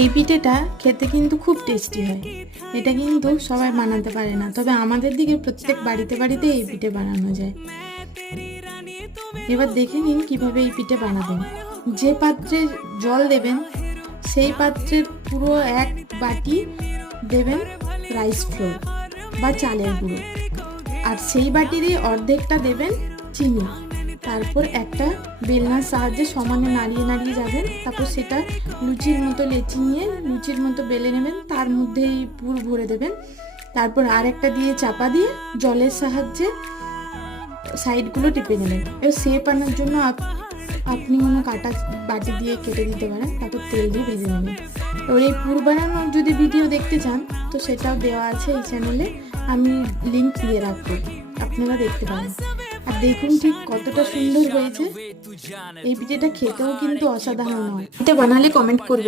এই পিঠেটা খেতে কিন্তু খুব টেস্টি হয়। এটা কিন্তু সবাই বানাতে পারে না, তবে আমাদের দিকে প্রত্যেক বাড়িতে বাড়িতে এই পিঠে বানানো যায়। এবার দেখে নিন কিভাবে এই পিঠে বানাবেন। যে পাত্রে জল দেবেন সেই পাত্রের পুরো 1 বাটি দেবেন রাইস ফ্লোর বা চালের গুঁড়ো, আর সেই বাটিরই অর্ধেকটা দেবেন চিনি। তারপর একটা বেলনার সাহায্যে সমানে নাড়িয়ে নাড়িয়ে যাবেন, তারপর সেটা লুচির মতো লেচি নিয়ে লুচির মতো বেলে নেবেন, তার মধ্যেই পুর ভরে দেবেন। তারপর আরেকটা দিয়ে চাপা দিয়ে জলের সাহায্যে সাইডগুলো টিপে নেবেন। এবার শেপ আনার জন্য আপনি কোনো কাটা বাটি দিয়ে কেটে দিতে পারেন, তারপর তেল দিয়ে ভেজে নেবেন। এবার এই পুর বানানোর যদি ভিডিও দেখতে চান তো সেটাও দেওয়া আছে এই চ্যানেলে, আমি লিঙ্ক দিয়ে রাখবো, আপনারা দেখতে পারেন। আর দেখুন ঠিক কতটা সুন্দর হয়েছে। এই পিঠেটা খেতেও কিন্তু অসাধারণ হয়। এটা বানালে কমেন্ট করবেন।